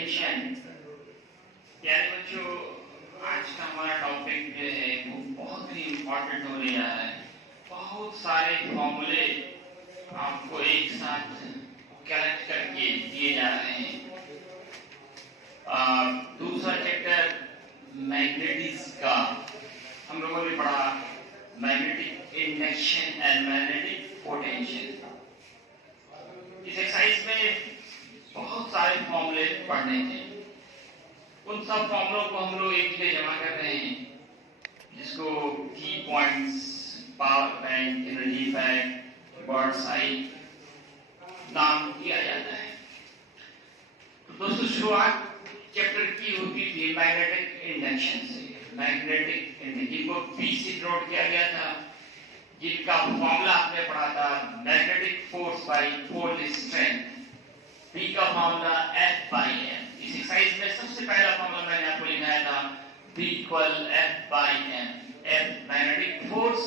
Potential. यानी बच्चों, आज का हमारा टॉपिक जो है वो बहुत ही इम्पोर्टेंट होने जा रहा है। बहुत सारे फॉर्मूले आपको एक साथ कलेक्ट करके दिए जा रहे हैं। दूसरा चैप्टर मैग्नेटिक्स का हम लोगों ने पढ़ा, magnetic induction and magnetic potential. इस एक्सरसाइज में बहुत सारे फॉर्मूले पढ़ने थे। उन सब फॉर्मूलों को हम लोग एक जगह जमा कर रहे हैं, जिसको की points, power bank, energy fact, bird side नाम दिया जाता है। तो दोस्तों, शुरुआत चैप्टर की होती थी मैग्नेटिक इंडक्शन से। मैग्नेटिक इंडक्शन को पी से नोट किया गया था, जिनका फॉर्मूला आपने पढ़ा था, magnetic force by pole strength. P का फॉर्मूला F बाई M। इस एक्सरसाइज में सबसे पहला फॉर्मूला मैंने आपको लिखाया था P equal F by M। F magnetic force,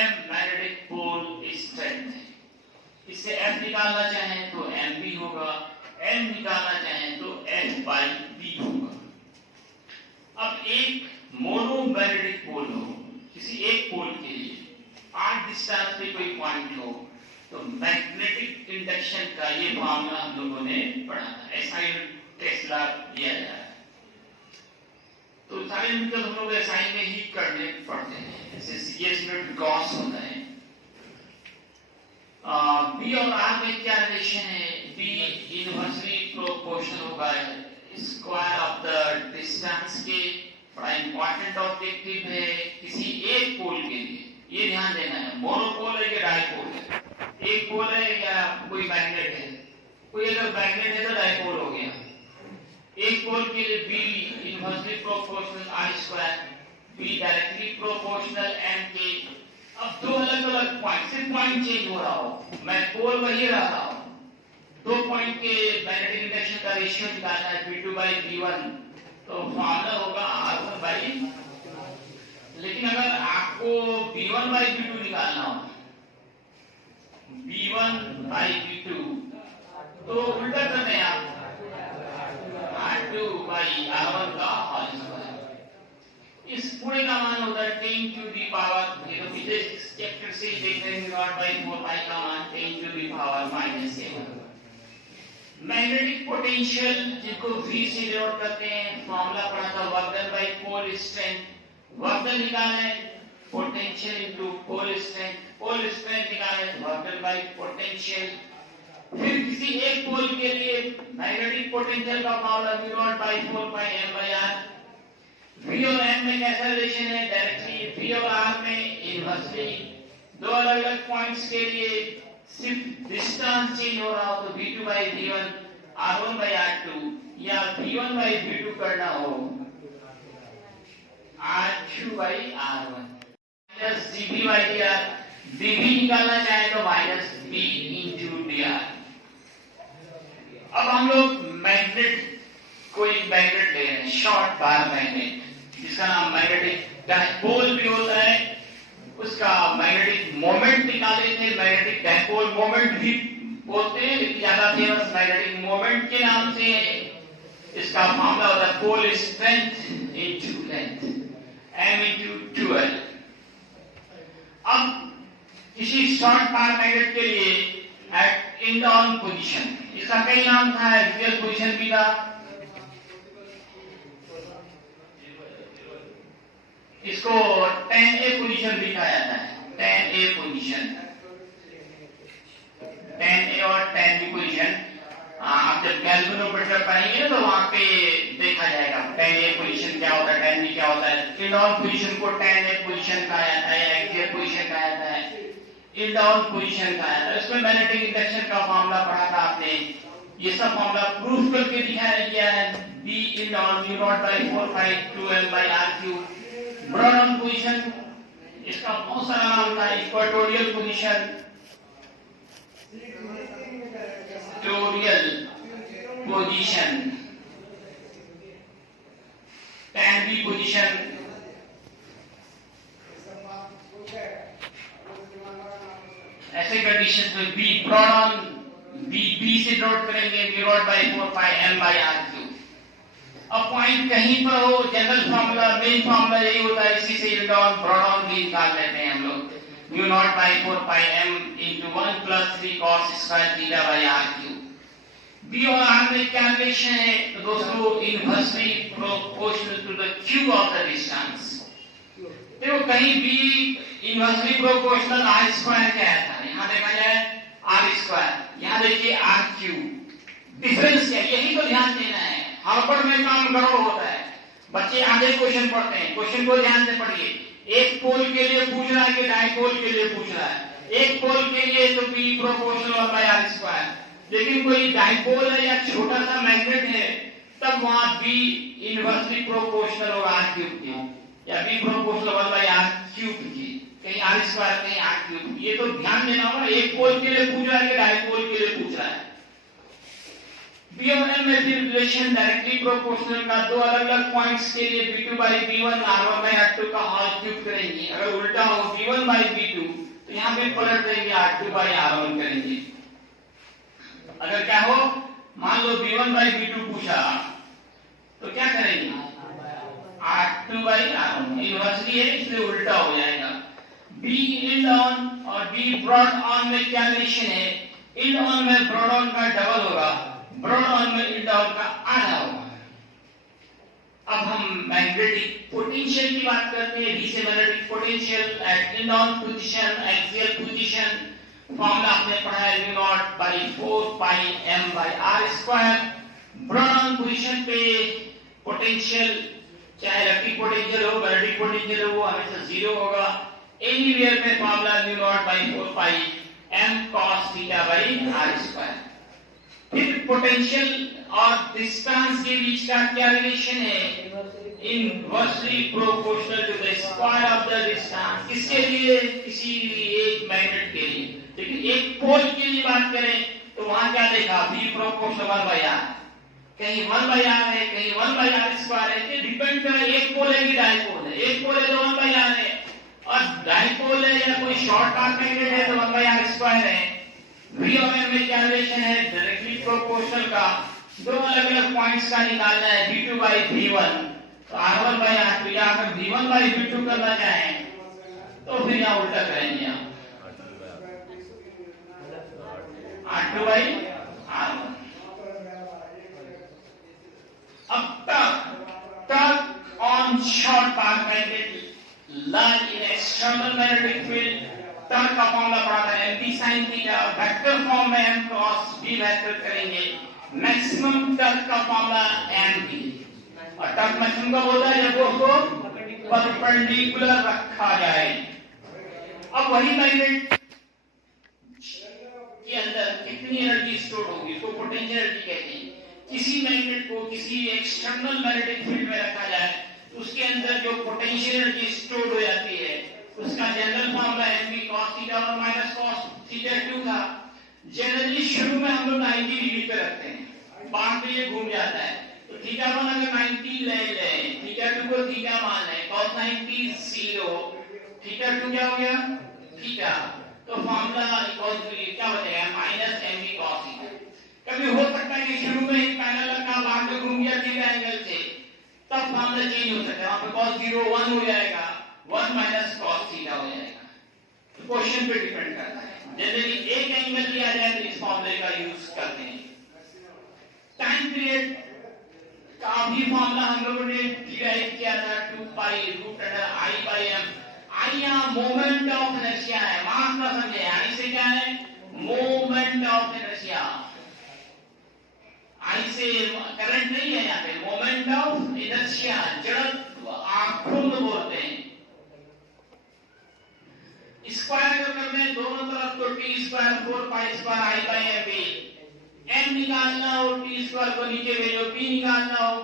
M magnetic pole strength. इससे F निकालना चाहें तो M भी होगा, M निकालना चाहें तो F बाई B होगा। अब एक मोनो मैग्नेटिक पोल हो, किसी एक पोल के लिए r डिस्टेंस पे कोई पॉइंट हो, तो मैग्नेटिक इंडक्शन का ये फॉर्मूला हम लोगों ने पढ़ा था। SI टेस्ला दिया जा रहा है। तो सारे मिलकर हम लोग SI में ही करने पड़ते हैं, जैसे CS में गॉस होता है। B और R में क्या रिलेशन है? B इनवर्सली प्रोपोर्शनल होगा स्क्वायर ऑफ द डिस्टेंस के। बड़ा इंपॉर्टेंट ऑब्जेक्टिव है किसी एक पोल के लिए, ये ध्यान देना है। मोनोपोल है या डाइपोल है? एक पोल है या कोई मैग्नेट है? कोई अगर मैग्नेट है तो डाइपोल हो गया। एक पोल के लिए B inversely proportional I square, B directly proportional M के। अब दो अलग अलग पॉइंट, सिर्फ पॉइंट चेंज हो रहा हो, मैं पोल वही रहा हूं, दो पॉइंट के मैग्नेटिक इंडक्शन का रेशियो निकालना है V2 by V1, तो फॉर्मूला होगा R1 by। लेकिन अगर आपको V1 by V2 निकालना हो, V1 by V2, तो उल्टा करना है आप, R2 by R1 का होल स्क्वायर। इस पूरे का मान होता है 10 to the power, ये तो पिछले चैप्टर से देख रहे हैं, 0 by 4 pi का मान 10 to the power -7। Magnetic potential जिसको V से डिनोट करते हैं, फॉर्मूला पढ़ा था work done by pole strength. Work done निकालना है potential into pole strength, pole strength निकालना है वर्क डन बाय पोटेंशियल। फिर किसी एक पोल के लिए मैग्नेटिक पोटेंशियल का formula V0 by 4 pi M by R। V और M में कैसा रिलेशन है? डायरेक्टली। V और R में इनवर्सली। दो अलग अलग पॉइंट्स के लिए सिर्फ डिस्टेंस चेंज हो रहा हो तो V2 by V1, R1 by R2, या V1 by V2 करना हो R2 by R1। Minus dV by dr, dV निकालना चाहे तो माइनस B into dr। अब हम लोग मैग्नेट, कोई मैग्नेट ले रहे हैं, शॉर्ट बार मैग्नेट, जिसका नाम मैग्नेटिक डाइपोल भी होता है। उसका मैग्नेटिक मोमेंट निकाले थे, मैग्नेटिक डाइपोल मोमेंट भी बोलते हैं, लेकिन ज्यादा फेमस मैग्नेटिक मोमेंट के नाम से इसका फॉर्मूला होता है pole strength into length, M into 12। अब किसी शॉर्ट बार मैग्नेट के लिए एट एंड ऑन पोजीशन, इसका कई नाम था, एक्सियल पोजीशन भी था। इसको 10A पोजीशन भी कहा जाता है, 10A पोजीशन, 10A और 10B पोजीशन। आप जब गैल्वेनोमीटर पढ़ेंगे तो वहां पे देखा जाएगा 10A पोजीशन क्या होता है, 10B क्या होता है। इन डाउन पोजीशन को 10A पोजीशन कहा जाता है, एक्सियल पोजीशन कहा जाता है, इन डाउन पोजीशन कहा जाता है। इसमें मैग्नेटिक इंडक्शन का फॉर्मूला पढ़ा था आपने, ये सब फॉर्मूला प्रूफ करके दिखाया गया है। B in down V0 by 4 pi 2M by R3। Broad position, इसका बहुत सारा नाम था, equatorial position, equatorial position, 10B position. ऐसे कंडीशन में B ब्रॉड ऑन, B से नोट करेंगे V0 by 4 pi M by R3। अब पॉइंट कहीं पर हो, जनरल फार्मूला मेन फार्मूला यही होता है, इसी से इल्ड ऑन ब्रॉड ऑन भी निकाल लेते हैं हम लोग। Mu naught by 4 pi m into 1 plus 3 cos square theta by r cube. b और r में क्या रिलेशन है? तो दोस्तों inversely proportional to the cube of the distance. देखो कहीं b inversely proportional r square क्या है था, यहाँ देखा जाए r स्क्वायर, यहाँ देखिए r क्यूब। डिफरेंस क्या, यही तो ध्यान देना है। हार्वर्ड में काम गड़बड़ होता है, बच्चे आधे क्वेश्चन पढ़ते हैं, क्वेश्चन को ध्यान से पढ़िए। एक पोल के लिए पूछ रहा है कि डाइपोल के लिए पूछ रहा है। एक पोल के लिए तो b प्रोपोर्शनल और बाय r स्क्वायर, लेकिन कोई डाइपोल है या छोटा सा मैग्नेट है तब वहां b इनवर्सली प्रोपोर्शनल होगा r क्यूब के, या b प्रोपोर्शनल और बाय r क्यूब की, कहीं r स्क्वायर कहीं r क्यूब। ये तो ध्यान देना होगा, एक पोल के लिए पूछ रहा है कि डाइपोल के लिए पूछ रहा है। b और m में फिर रिलेशन डायरेक्टली प्रोपोर्शनल का दो अलग-अलग पॉइंट्स के लिए b2 by b1 r1 by r2 का होल क्यूब करेंगे। अगर उल्टा हो b1 by b2 तो यहां पे पलट देंगे r2 by r1 करेंगे। अगर क्या हो, मान लो b1 by b2 पूछा तो क्या करेंगे, r2 by r1, इनवर्सली है इसलिए उल्टा हो जाएगा। b इल्ड ऑन और b ब्रॉड ऑन में क्या रिलेशन है? इल्ड ऑन में ब्रॉड ऑन का डबल होगा, ब्रॉड ऑन में इल्ड ऑन का आधा होगा। अब हम मैग्नेटिक पोटेंशियल की बात करते हैं। DC magnetic potential at end on position, axial position, formula आपने पढ़ा है mu naught by 4 pi m by r square. Broad on position पे पोटेंशियल, चाहे इलेक्ट्रिक पोटेंशियल हो मैग्नेटिक पोटेंशियल हो, वो हमेशा जीरो होगा। एनीवेयर में formula mu naught by 4 pi m cos theta by r square. फिर पोटेंशियल और डिस्टेंस के बीच का क्या रिलेशन है? Inversely proportional to the square of the distance. किसके लिए? किसी भी एक मैग्नेट के लिए। लेकिन एक पोल के लिए बात करें तो वहां क्या देखा, b प्रोपोर्शनल 1 by r, कहीं 1 by r है, कहीं 1 by r स्क्वायर है। ये डिपेंड करे एक पोल है कि डाइपोल है। एक पोल है तो 1 by r है, और डाइपोल है या कोई शॉर्ट पाथ मैग्नेट है तो 1 by r स्क्वायर है। v और m में क्या रिलेशन है? डायरेक्टली प्रोपोर्शनल का दो अलग-अलग पॉइंट्स का निकालना है, v2 by v1, तो r1 by r2, या अगर v1 by v2 करना चाहें तो फिर यहाँ उल्टा करेंगे, यहाँ r2 by r1। अब तक on short path magnet lie in external magnetic field, torque का फॉर्मूला पढ़ा था mp sin theta, vector form में m क्रॉस b वेक्टर करेंगे। मैक्सिमम टर्क का फॉर्मूला mp, और टर्क मैक्सिमम कब होता है? जब उसको परपेंडिकुलर रखा जाए। अब वही मैग्नेट के अंदर कितनी एनर्जी स्टोर होगी, उसको पोटेंशियल एनर्जी कहते हैं। किसी मैग्नेट को किसी एक्सटर्नल मैग्नेटिक फील्ड में रखा जाए तो उसके अंदर जो पोटेंशियल एनर्जी स्टोर हो जाती है उसका general formula mv cos theta और माइनस cos थीटा 2 था। जनरली शुरू में हम लोग 90 डिग्री पे रखते हैं, बाद में ये घूम जाता है। तो थीटा 1 अगर 90 ले लें, थीटा 2 को थीटा मान लें, cos 90 0, थीटा 2 क्या हो गया थीटा, तो फॉर्मूला इक्वल टू क्या हो जाएगा माइनस mv cos थीटा। कभी हो सकता है कि शुरू में एक पैनल रखा, बाद में घूम गया थीटा एंगल से, तब फॉर्मूला चेंज हो सकता है, वहां पे cos 0 1 हो जाएगा, 1 माइनस cos थीटा हो जाएगा। तो क्वेश्चन पे डिपेंड करता है। जनरली एक एंगल लिया जाए तो इस फॉर्मूले का यूज करते हैं। टाइम पीरियड का भी फॉर्मूला हम लोगों ने डिराइव किया था 2 pi root under i by m। i यहां मोमेंट ऑफ इनर्शिया है, मास ना समझे, i से क्या है मोमेंट ऑफ इनर्शिया। i से करंट नहीं है, यहाँ पे मोमेंट ऑफ इनर्शिया, जड़त्व आंखों में बोलते हैं। स्क्वायर अगर कर दें दोनों तरफ तो t square 4 pi square i by m भी। m निकालना हो t स्क्वायर को नीचे भेजो, p निकालना हो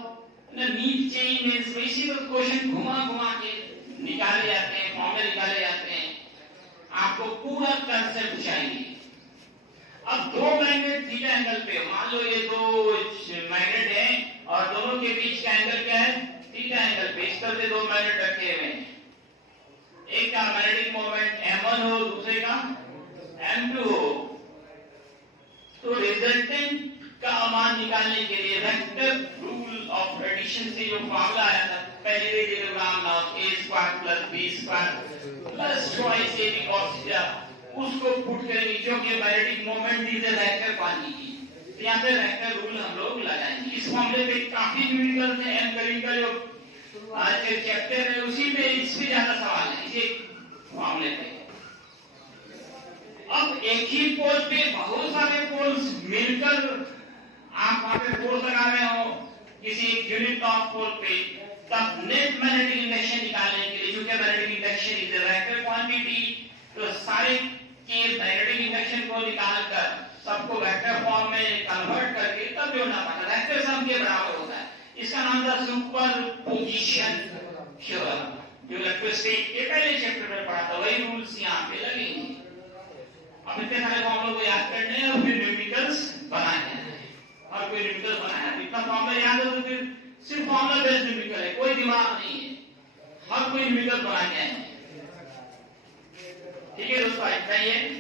ना नीचे ही में इसी को क्वेश्चन घुमा घुमा के निकाले जाते हैं, फॉर्मूले निकाले जाते हैं, आपको पूरा कांसेप्ट चाहिए। अब दो मैग्नेट थीटा एंगल पे, मान लो ये दो मैग्नेट हैं और दोनों के बीच का एंगल क्या है थीटा एंगल पे। इस तरह से दो मैग्नेट रखे हुए हैं, एक का मैग्नेटिक मोमेंट m1 हो, दूसरे का m2 हो। तो रिजल्टेंट का मान निकालने के लिए वेक्टर रूल ऑफ एडिशन से जो फॉर्मूला आया था पहले radiogram loss a square plus b square plus twice a cos theta उसको पुट करेंगे जो कि magnetic moment is a vector quantity. तो यहाँ पे वेक्टर रूल हम लोग लगाएंगे। इस मामले में काफी न्यूमेरिकल है, एम्पिरिकल का जो आज के चैप्टर है उसी में इससे ज्यादा सवाल है इसी मामले पे। अब एक ही पोल पे बहुत सारे पोल्स मिलकर आप वहां पे फोर्स लगा रहे हो किसी यूनिट ऑफ पोल पे, तब नेट मैग्नेटिक इंडक्शन निकालने के लिए, क्योंकि magnetic induction is a vector quantity, तो सारे के मैग्नेटिक इंडक्शन को निकालकर सबको वेक्टर फॉर्म में कन्वर्ट करके तब जोड़ना पड़ता है। वेक्टर सम के बराबर होता है। इसका नाम था सुपरपोजिशन थ्योरम, जो इलेक्ट्रिसिटी के पहले चैप्टर में पढ़ा था, वही रूल्स यहाँ पे लगेंगे। अब इतने सारे फॉर्मूले को याद करने हैं और फिर न्यूमेरिकल्स बनाने हैं। और कोई न्यूमेरिकल बनाया इतना फॉर्मूला याद हो तो फिर सिर्फ फॉर्मूला बेस्ड न्यूमेरिकल है, कोई दिमाग नहीं है, हर कोई न्यूमेरिकल बना के आए। ठीक है दोस्तों, इतना ही है।